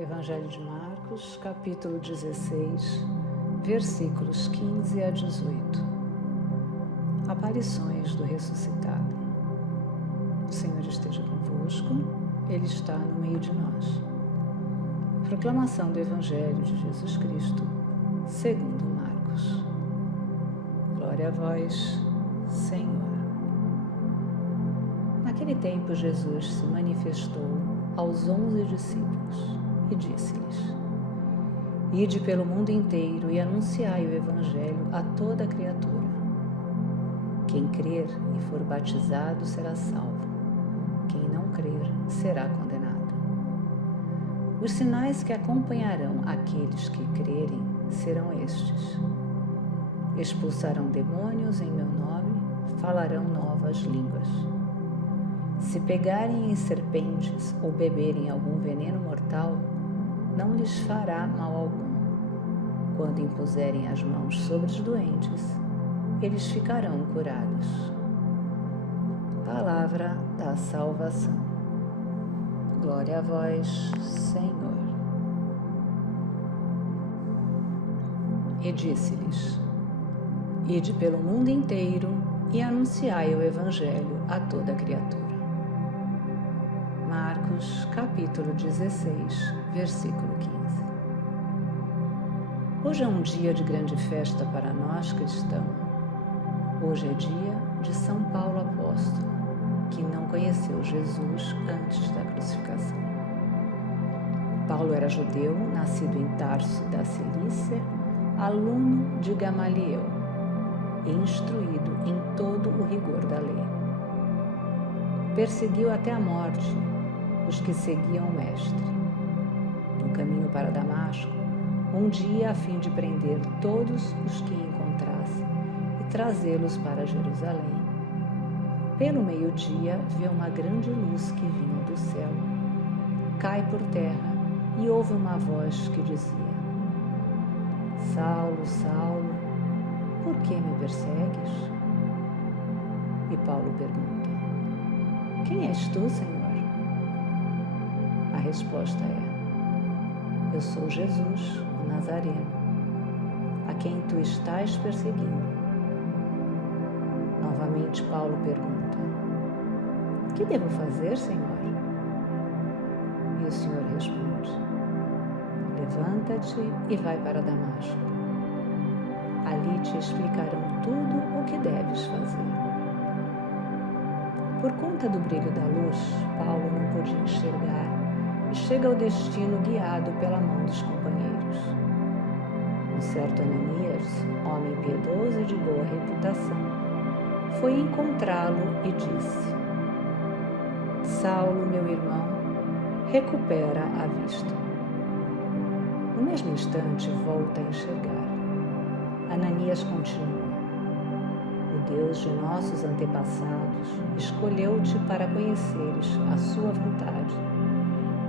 Evangelho de Marcos, capítulo 16, versículos 15 a 18. Aparições do ressuscitado. O Senhor esteja convosco, Ele está no meio de nós. Proclamação do Evangelho de Jesus Cristo, segundo Marcos. Glória a vós, Senhor. Naquele tempo, Jesus se manifestou aos 11 discípulos e disse-lhes: Ide pelo mundo inteiro e anunciai o Evangelho a toda criatura. Quem crer e for batizado será salvo. Quem não crer será condenado. Os sinais que acompanharão aqueles que crerem serão estes: expulsarão demônios em meu nome, falarão novas línguas. Se pegarem em serpentes ou beberem algum veneno mortal, não lhes fará mal algum. Quando impuserem as mãos sobre os doentes, eles ficarão curados. Palavra da salvação. Glória a vós, Senhor. E disse-lhes: Ide pelo mundo inteiro e anunciai o Evangelho a toda criatura. Marcos, capítulo 16, versículo 15. Hoje é um dia de grande festa para nós cristãos. Hoje é dia de São Paulo Apóstolo, que não conheceu Jesus antes da crucificação. Paulo era judeu, nascido em Tarso da Cilícia, aluno de Gamaliel e instruído em todo o rigor da lei. Perseguiu até a morte os que seguiam o Mestre. No caminho para Damasco, um dia a fim de prender todos os que encontrasse e trazê-los para Jerusalém. Pelo meio-dia, vê uma grande luz que vinha do céu, cai por terra e ouve uma voz que dizia: Saulo, Saulo, por que me persegues? E Paulo pergunta: Quem és tu, Senhor? A resposta é: Eu sou Jesus, o Nazareno, a quem tu estás perseguindo. Novamente Paulo pergunta: Que devo fazer, Senhor? E o Senhor responde: Levanta-te e vai para Damasco. Ali te explicarão tudo o que deves fazer. Por conta do brilho da luz, Paulo não podia enxergar e chega ao destino guiado pela mão dos companheiros. Um certo Ananias, homem piedoso e de boa reputação, foi encontrá-lo e disse: Saulo, meu irmão, recupera a vista. No mesmo instante, volta a enxergar. Ananias continua: O Deus de nossos antepassados escolheu-te para conheceres a sua vontade,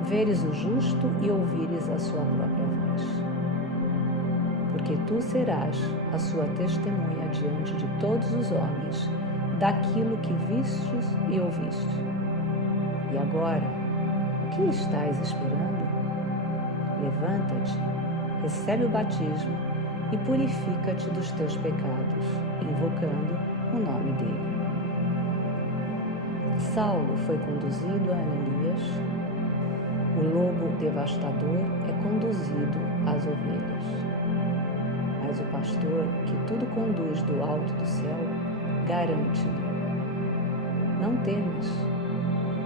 veres o justo e ouvires a sua própria voz. Porque tu serás a sua testemunha diante de todos os homens daquilo que vistes e ouviste. E agora, o que estás esperando? Levanta-te, recebe o batismo e purifica-te dos teus pecados, invocando o nome dele. Saulo foi conduzido a Ananias. O lobo devastador é conduzido às ovelhas. Mas o pastor, que tudo conduz do alto do céu, garante-lhe: Não temas,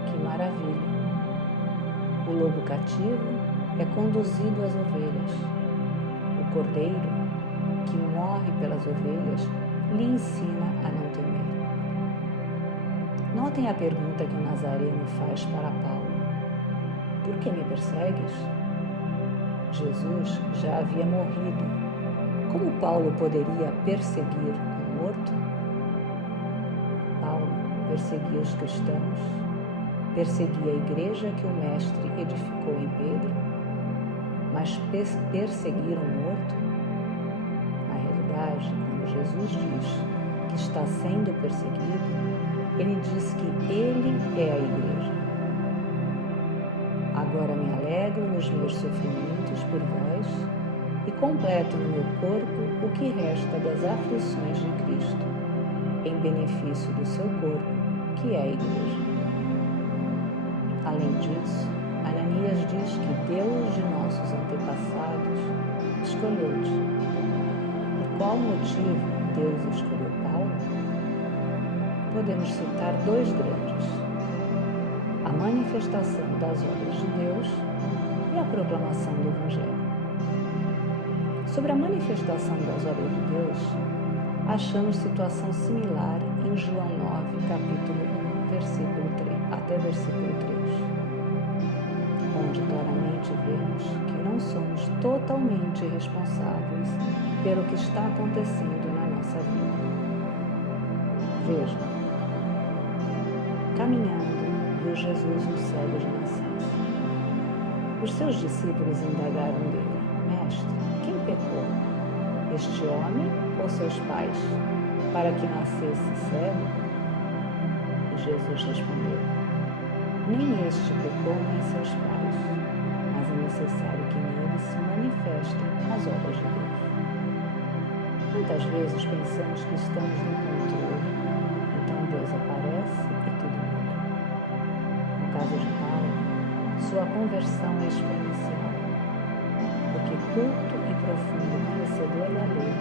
que maravilha! O lobo cativo é conduzido às ovelhas. O cordeiro, que morre pelas ovelhas, lhe ensina a não temer. Notem a pergunta que o Nazareno faz para Paulo: Por que me persegues? Jesus já havia morrido. Como Paulo poderia perseguir um morto? Paulo perseguia os cristãos, perseguia a igreja que o Mestre edificou em Pedro, mas perseguir um morto? Na realidade, quando Jesus diz que está sendo perseguido, ele diz que ele é a igreja. Agora me alegro nos meus sofrimentos por vós e completo no meu corpo o que resta das aflições de Cristo, em benefício do seu corpo, que é a Igreja. Além disso, Ananias diz que Deus de nossos antepassados escolheu-te. Por qual motivo Deus escolheu Paulo? Podemos citar dois grandes: a manifestação das obras de Deus e a proclamação do Evangelho. Sobre a manifestação das obras de Deus, achamos situação similar em João 9, capítulo 1, versículo 3, até versículo 3, onde claramente vemos que não somos totalmente responsáveis pelo que está acontecendo na nossa vida. Vejam, caminhando, viu Jesus um cego de nascença. Os seus discípulos indagaram dele: Mestre, quem pecou, este homem ou seus pais, para que nascesse cego? E Jesus respondeu: Nem este pecou, nem seus pais, mas é necessário que nele se manifestem as obras de Deus. Muitas vezes pensamos que estamos no controle, então Deus aparece e tudo muda. No caso de Paulo, sua conversão é exponencial, porque culto e profundo conhecedor da lei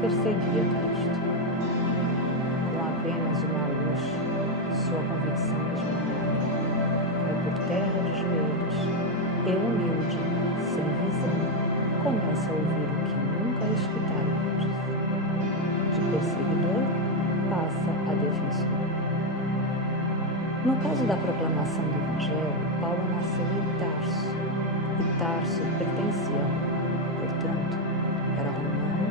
perseguia Cristo. Com apenas uma luz, sua convicção esmagadora, cai por terra de joelhos e humilde, sem visão, começa a ouvir o que nunca escutara antes. De perseguidor, passa a defensor. No caso da proclamação do Evangelho, Paulo nasceu em Tarso, e Tarso pertencia a Roma, portanto, era romano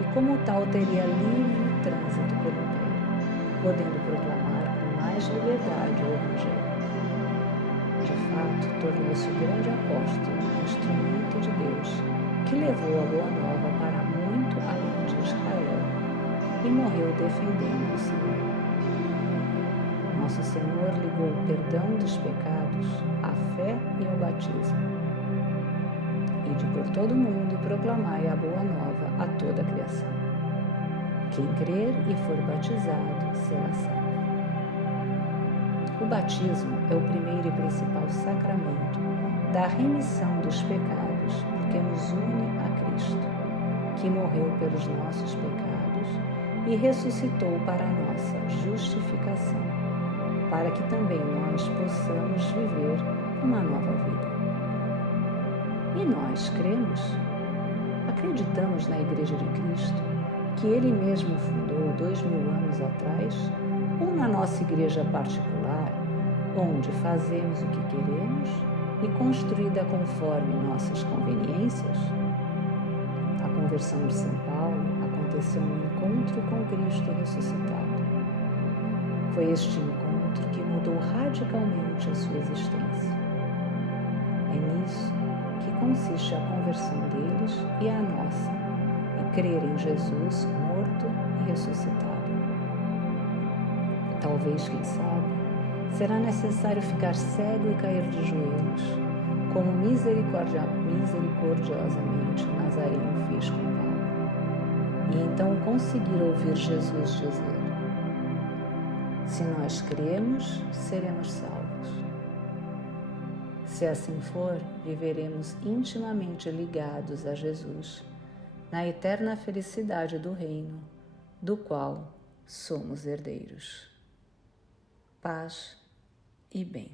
e como tal teria livre trânsito pelo Império, podendo proclamar com mais liberdade o Evangelho. De fato, tornou-se o grande apóstolo, instrumento de Deus, que levou a Boa Nova para muito além de Israel e morreu defendendo o Senhor. Nosso Senhor ligou o perdão dos pecados à fé e ao batismo. Ide por todo o mundo e proclamai a Boa Nova a toda a criação. Quem crer e for batizado será salvo. O batismo é o primeiro e principal sacramento da remissão dos pecados, porque nos une a Cristo, que morreu pelos nossos pecados e ressuscitou para a nossa justificação, para que também nós possamos viver uma nova vida. E nós cremos? Acreditamos na Igreja de Cristo, que Ele mesmo fundou 2000 anos atrás, ou na nossa igreja particular, onde fazemos o que queremos e construída conforme nossas conveniências? A conversão de São Paulo aconteceu no encontro com Cristo ressuscitado. Foi este encontro que mudou radicalmente a sua existência. É nisso que consiste a conversão deles e a nossa, e crer em Jesus morto e ressuscitado. Talvez, quem sabe, será necessário ficar cego e cair de joelhos, como misericordiosamente Nazareno fez com Paulo, e então conseguir ouvir Jesus dizer: se nós cremos, seremos salvos. Se assim for, viveremos intimamente ligados a Jesus, na eterna felicidade do reino, do qual somos herdeiros. Paz e bem.